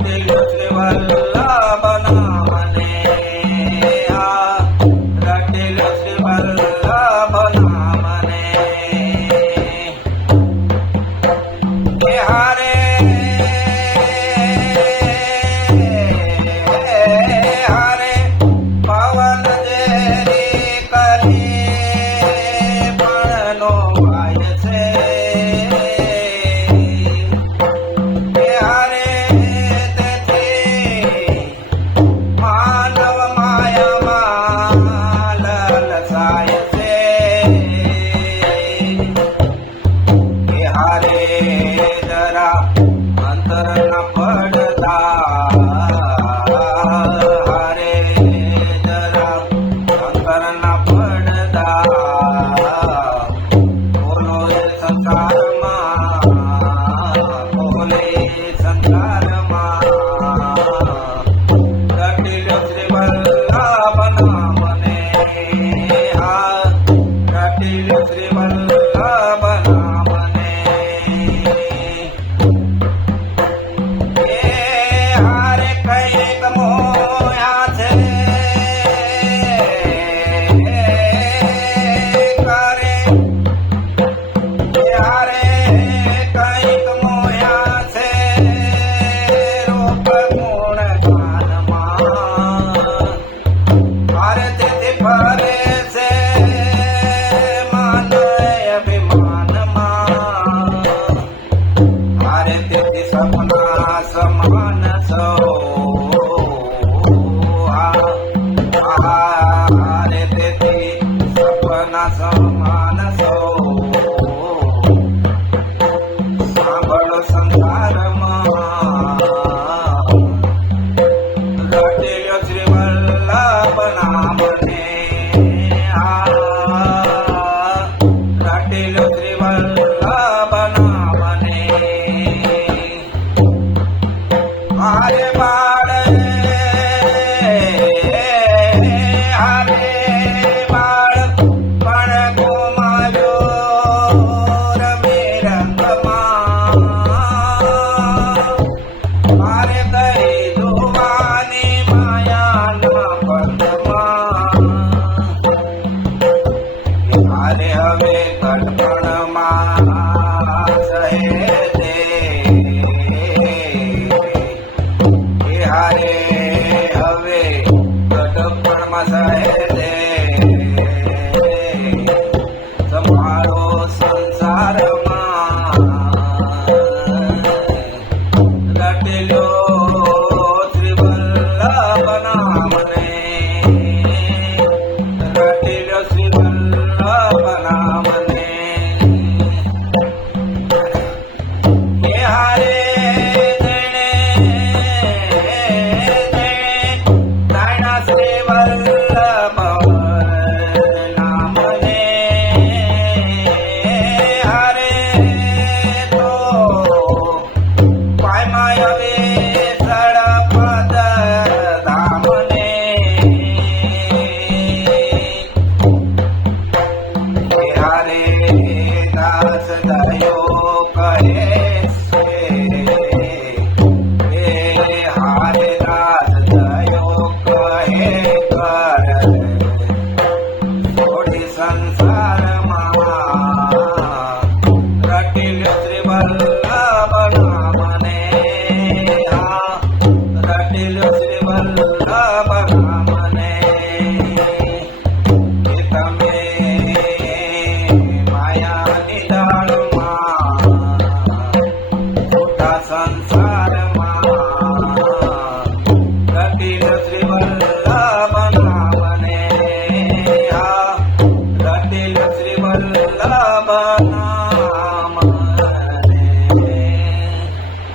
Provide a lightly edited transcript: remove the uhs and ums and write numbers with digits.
રટેલો શ્રી વલ્લભ નામને રટેલો શ્રી વલ્લભ નામને હારે હારે પવન જેરી કરી પણનો ભાઈ છે હારે તેથી માનવ માયામાં લલચાય છે હારે જરા અંતર ન પડતા હારે જરા અંતર ન પડતા બોલો સંસારમાં બોલે સંસારમાં રટેલો શ્રી વલ્લભ નામને રટેલો શ્રી વલ્લભ નામને હારે કઈક મોયા છે કરે હારે કઈક મોયા છે રૂપ ગુણ ગાનમાં હારે તેથી ફરે છે માન અભિમાનમાં હારે તેથી સપના સમાન સૌ હારે તેથી સપના સમાન સૌ સાંભળો સંસારમાં રટેલો શ્રી વલ્લભ નામને રટેલો શ્રી વલ્લભ નામને હારે બાળ હારે બાળ પણ ગુમાવ્યો રમે રંગમાં હારે કરી જોવાની માયાના પંથમાં હારે હવે કટપણમાં સહે દે હારે હવે કટપણમાં સહે દે તમારો સંસારમાં રટેલો શ્રી વલ્લભ નામને રટેલો શ્રી વલ્લભ નામને હારે નાયણા શ્રી વલ્લભ નામને હારે તો પાયમાં હવે સળપદ ધામને હારે દાસ દયો કહે છે હારે દાસ દયો કહે કર થોડી સંસારમાં રટેલો શ્રી વલ્લભ નામને રટેલો શ્રી વલ્લભ નામને તમે માયાની દાળમાં મોટા સંસારમાં રટેલો શ્રી વલ્લભ